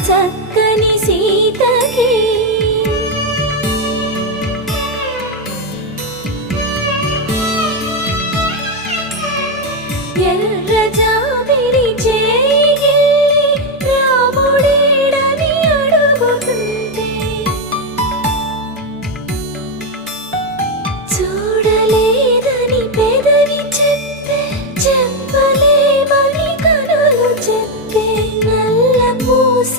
చక్కని సీతకి ఎర్ర జాబిలి చేయి రాముడేడని అడుగుతుంటే చూడలేదని పెదవి చెప్పే చెప్పలేమని కనులు చెప్పే నల్ల పూస